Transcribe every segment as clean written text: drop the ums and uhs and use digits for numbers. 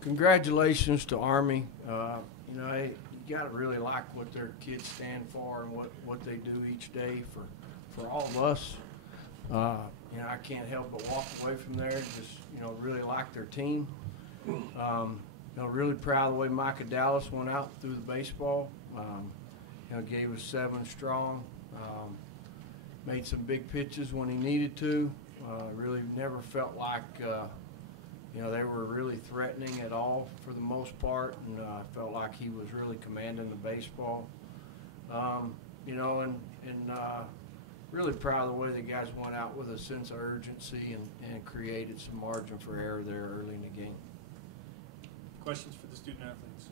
Congratulations to Army. You got to really like what their kids stand for and what they do each day for all of us. I can't help but walk away from there and just, really like their team. Really proud of the way Micah Dallas went out through the baseball. Gave us 7 strong. Made some big pitches when he needed to. Really never felt like they were really threatening at all for the most part, and I felt like he was really commanding the baseball. Really proud of the way the guys went out with a sense of urgency and created some margin for error there early in the game. Questions for the student athletes?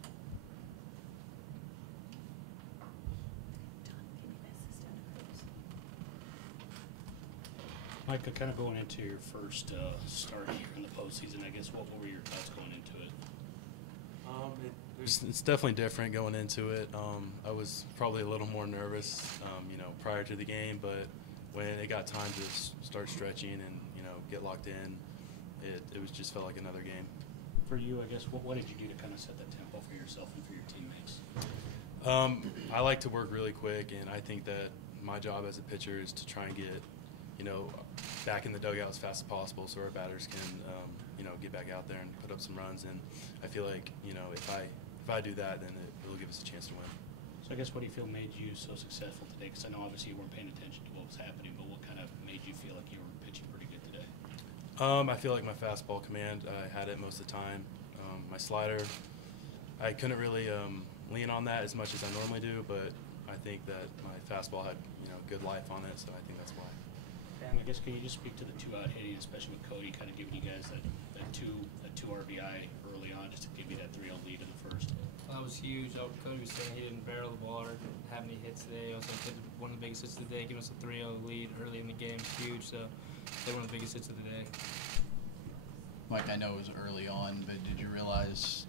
Micah, kind of going into your first start here in the postseason, I guess, what were your thoughts going into it? It's definitely different going into it. I was probably a little more nervous, prior to the game, but when it got time to start stretching and, get locked in, it was just felt like another game. For you, I guess, what did you do to kind of set that tempo for yourself and for your teammates? I like to work really quick, and I think that my job as a pitcher is to try and get back in the dugout as fast as possible so our batters can, get back out there and put up some runs. And I feel like, if I do that, then it'll give us a chance to win. So I guess what do you feel made you so successful today? Because I know obviously you weren't paying attention to what was happening, but what kind of made you feel like you were pitching pretty good today? I feel like my fastball command, I had it most of the time. My slider, I couldn't really lean on that as much as I normally do, but I think that my fastball had, good life on it, so I think that's why. And I guess can you just speak to the 2-out hitting, especially with Cody kind of giving you guys that two RBI early on, just to give you that 3-0 lead in the first? That was huge. Cody was saying he didn't barrel the ball or didn't have any hits today. Also, one of the biggest hits of the day, giving us a 3-0 lead early in the game. It's huge. So they're one of the biggest hits of the day. Mike, I know it was early on, but did you realize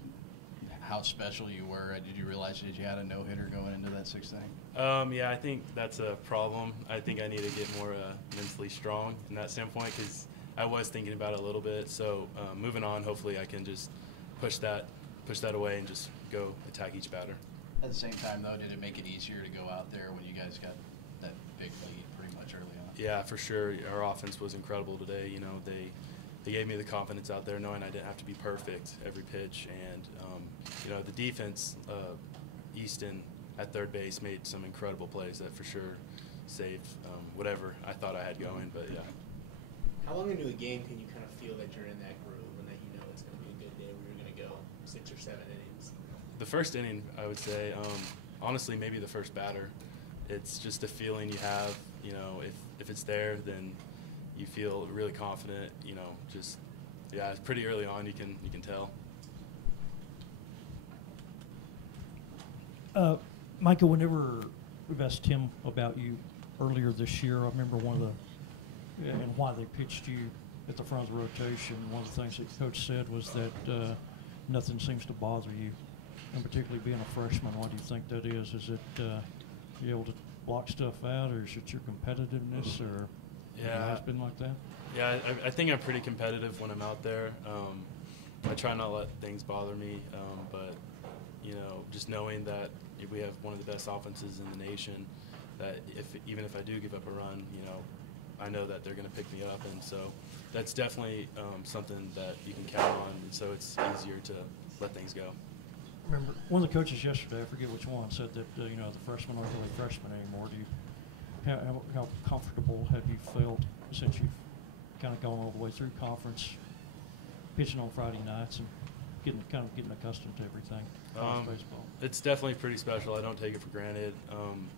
how special you were? Did you realize that you had a no-hitter going into that 6th inning? Yeah, I think that's a problem. I think I need to get more mentally strong in that standpoint because I was thinking about it a little bit. So moving on, hopefully I can just push that away and just go attack each batter. At the same time, though, did it make it easier to go out there when you guys got that big lead pretty much early on? Yeah, for sure. Our offense was incredible today. They gave me the confidence out there knowing I didn't have to be perfect every pitch. And, the defense, Easton at third base made some incredible plays that for sure saved whatever I thought I had going. But, yeah. How long into a game can you kind of feel that you're in that groove and that it's going to be a good day where you're going to go 6 or 7 innings? The first inning, I would say, honestly, maybe the first batter. It's just a feeling you have, if it's there, then you feel really confident, it's pretty early on, you can tell. Micah, whenever we've asked Tim about you earlier this year, I remember and why they pitched you at the front of the rotation, one of the things that the coach said was that nothing seems to bother you, and particularly being a freshman. Why do you think that is? Is it you able to block stuff out, or is it your competitiveness, or has been like that? Yeah, I think I'm pretty competitive when I'm out there. I try not to let things bother me, but just knowing that if we have one of the best offenses in the nation, that even if I do give up a run, I know that they're going to pick me up, and so that's definitely something that you can count on, and so it's easier to let things go. Remember, one of the coaches yesterday, I forget which one, said that the freshmen aren't really freshmen anymore. How comfortable have you felt since you've kind of gone all the way through conference, pitching on Friday nights and getting accustomed to everything? Baseball. It's definitely pretty special. I don't take it for granted,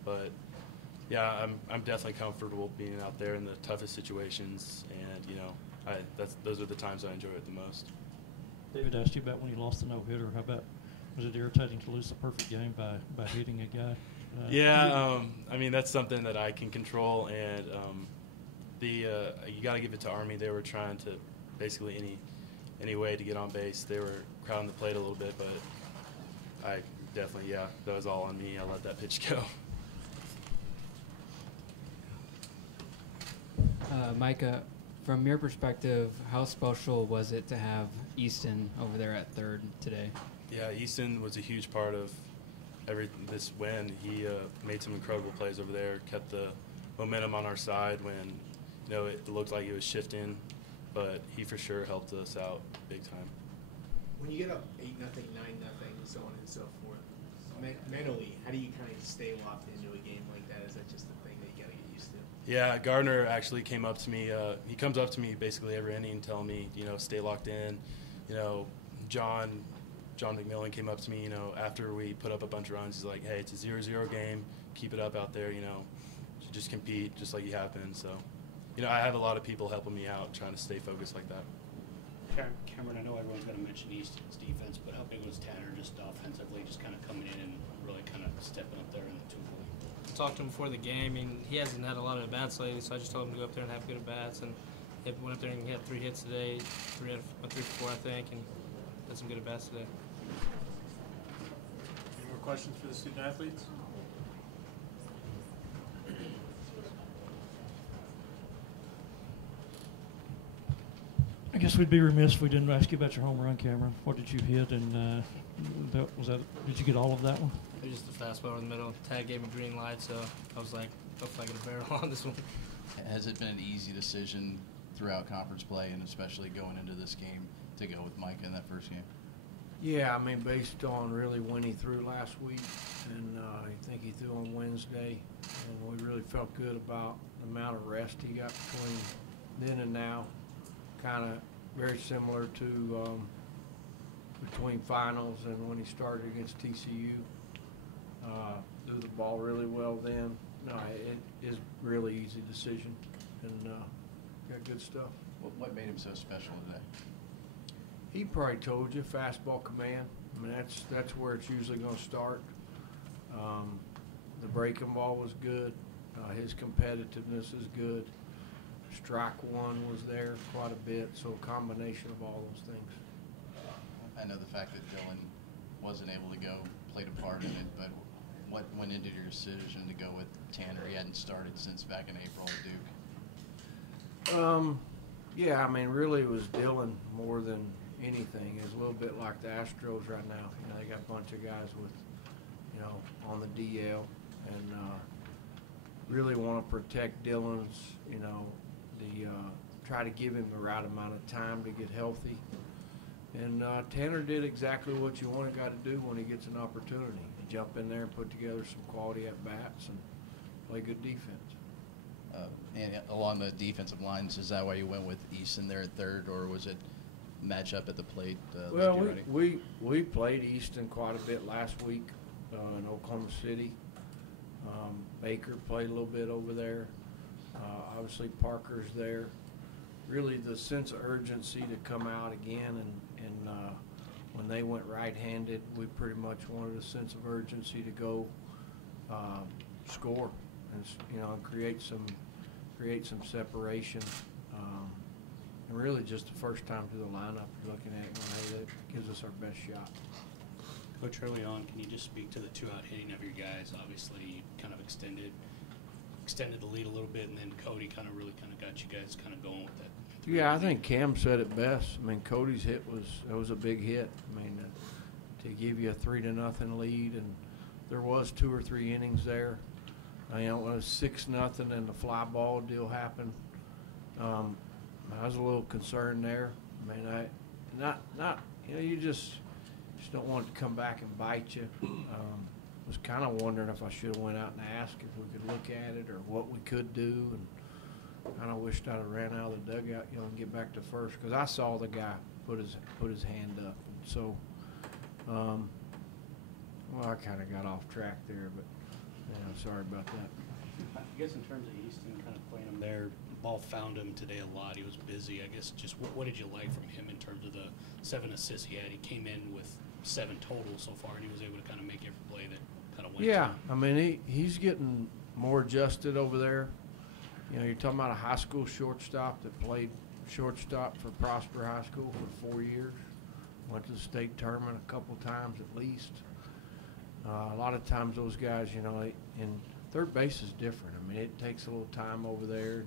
but yeah, I'm definitely comfortable being out there in the toughest situations, and those are the times I enjoy it the most. David asked you about when you lost the no-hitter. How about, was it irritating to lose the perfect game by hitting a guy? That's something that I can control, and you got to give it to Army. They were trying to basically any way to get on base. They were crowding the plate a little bit, but I definitely, that was all on me. I let that pitch go. Micah, from your perspective, how special was it to have Easton over there at third today? Yeah, Easton was a huge part of this win. He made some incredible plays over there, kept the momentum on our side when it looked like it was shifting, but he for sure helped us out big time. When you get up 8-0, 9-0, so on and so forth, mentally, how do you kind of stay locked into a game like that? Is that just the thing that you got to get used to? Yeah, Gardner actually came up to me. He comes up to me basically every inning telling me, stay locked in. John McMillan came up to me, after we put up a bunch of runs. He's like, hey, it's a 0-0 game. Keep it up out there, just compete just like you have been. So, I have a lot of people helping me out trying to stay focused like that. Cameron, I know everyone's going to mention Easton's defense, but how big was Tanner just offensively, just kind of coming in and really kind of stepping up there in the two-hole? I talked to him before the game. He hasn't had a lot of at-bats lately, so I just told him to go up there and have good at-bats. And he went up there and he had 3 hits today, 3 for 4, I think, and had some good at-bats today. Any more questions for the student athletes? I guess we'd be remiss if we didn't ask you about your home run, Cameron. What did you hit, and did you get all of that one? It was just the fastball in the middle. Tag gave me green light, so I was like, hopefully I get a barrel on this one. Has it been an easy decision throughout conference play, and especially going into this game, to go with Micah in that first game? Yeah, based on really when he threw last week, and I think he threw on Wednesday, and we really felt good about the amount of rest he got between then and now. Kind of very similar to between finals and when he started against TCU. Threw the ball really well then. No, it is really easy decision, and got good stuff. What made him so special today? He probably told you, fastball command. That's where it's usually going to start. The breaking ball was good. His competitiveness is good. Strike one was there quite a bit, so a combination of all those things. I know the fact that Dylan wasn't able to go played a part in it, but what went into your decision to go with Tanner? He hadn't started since back in April at Duke. Yeah, really it was Dylan more than anything. It's a little bit like the Astros right now. They got a bunch of guys with, on the DL, and really want to protect Dylan's, try to give him the right amount of time to get healthy. And Tanner did exactly what you want a guy to do when he gets an opportunity. Jump in there and put together some quality at-bats and play good defense. And along the defensive lines, is that why you went with Easton there at third, or was it match up at the plate? Well, we played Easton quite a bit last week in Oklahoma City. Baker played a little bit over there. Obviously Parker's there. Really the sense of urgency to come out again, and when they went right-handed, we pretty much wanted a sense of urgency to go score and create some separation. And really just the first time through the lineup you're looking at it, that gives us our best shot. Coach, early on, can you just speak to the 2-out hitting of your guys? Obviously, you kind of extended the lead a little bit, and then Cody kind of got you guys kind of going with that. Yeah, I think Cam said it best. Cody's hit was a big hit. To give you a 3-0 lead, and there was 2 or 3 innings there. When it was 6-0 and the fly ball deal happened, I was a little concerned there. You just don't want it to come back and bite you. Was kind of wondering if I should have went out and asked if we could look at it or what we could do, and kind of wished I'd have ran out of the dugout, and get back to first, because I saw the guy put his hand up. So, I kind of got off track there, but sorry about that. I guess in terms of Easton kind of playing him there, ball found him today a lot. He was busy. I guess just what did you like from him in terms of the 7 assists he had? He came in with 7 total so far, and he was able to kind of make every play that kind of went. Yeah, he's getting more adjusted over there. You're talking about a high school shortstop that played shortstop for Prosper High School for 4 years. Went to the state tournament a couple times at least. A lot of times those guys, and third base is different. It takes a little time over there.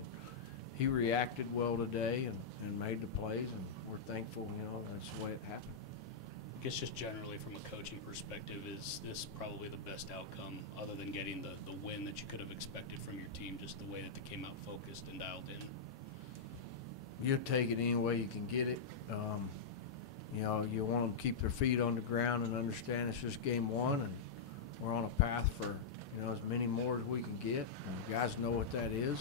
He reacted well today and made the plays, and we're thankful, that's the way it happened. I guess just generally from a coaching perspective, is this probably the best outcome other than getting the win that you could have expected from your team, just the way that they came out focused and dialed in? You take it any way you can get it. You want them to keep their feet on the ground and understand it's just game one, and we're on a path for, as many more as we can get. And the guys know what that is.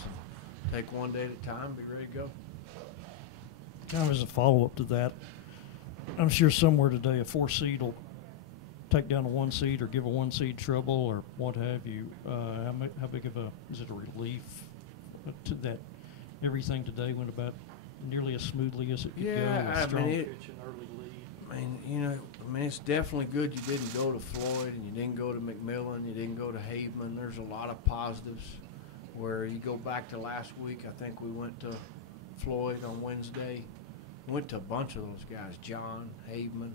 Take one day at a time, be ready to go. Kind of as a follow-up to that, I'm sure somewhere today a 4 seed will take down a 1 seed or give a 1 seed trouble or what have you. How big of is it a relief to that everything today went about nearly as smoothly as it could go? With strong pitch and early lead. It's definitely good you didn't go to Floyd and you didn't go to McMillan, you didn't go to Haveman. There's a lot of positives where you go back to last week. I think we went to Floyd on Wednesday. Went to a bunch of those guys, John, Haveman,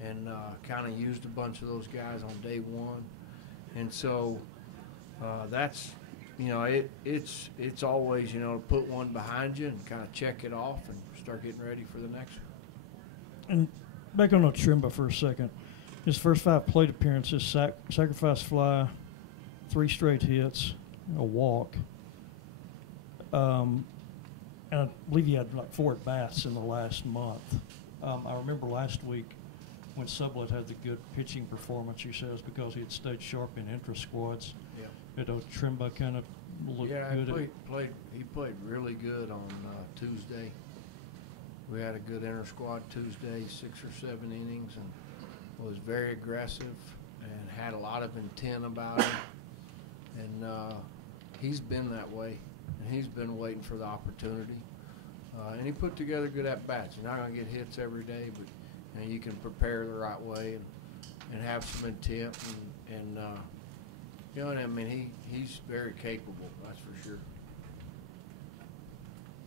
and kind of used a bunch of those guys on day one. And so that's, it's always, to put one behind you and kind of check it off and start getting ready for the next one. And back on Trimba for a second. His first 5 plate appearances, sacrifice fly, 3 straight hits, a walk. And I believe he had like 4 at-bats in the last month. I remember last week when Sublett had the good pitching performance, you said it was because he had stayed sharp in intra-squads. Yeah. Trimba kind of looked good. He played really good on Tuesday. We had a good inter-squad Tuesday, 6 or 7 innings, and was very aggressive and had a lot of intent about him. And he's been that way. And he's been waiting for the opportunity. And he put together good at-bats. You're not going to get hits every day, but you can prepare the right way and have some intent. He's very capable, that's for sure.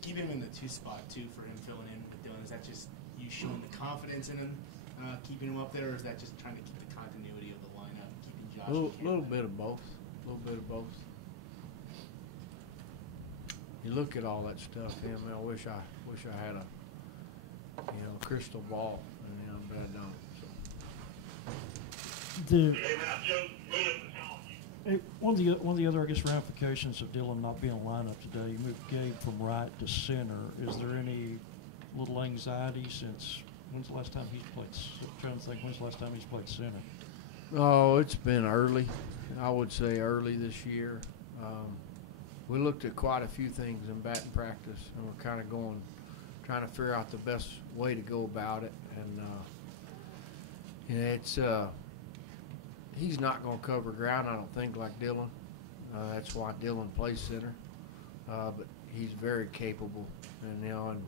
Keeping him in the 2 spot, too, for him filling in with Dylan, is that just you showing the confidence in him, keeping him up there, or is that just trying to keep the continuity of the lineup, keeping Josh? A little bit of both. A little bit of both. You look at all that stuff, I wish I had a crystal ball, but I don't. One of the other, I guess, ramifications of Dylan not being in the lineup today, you moved Gabe from right to center. Is there any little anxiety since when's the last time he's played? Trying to think, when's the last time he's played center? Oh, it's been early. I would say early this year. We looked at quite a few things in batting practice, and we're kind of trying to figure out the best way to go about it. And he's not going to cover ground, I don't think, like Dylan. That's why Dylan plays center. But he's very capable, and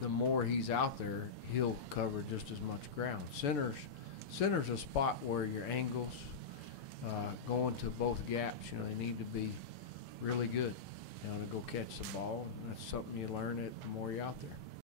the more he's out there, he'll cover just as much ground. Center's a spot where your angles going to both gaps, they need to be really good, to go catch the ball. And that's something you learn it the more you're out there.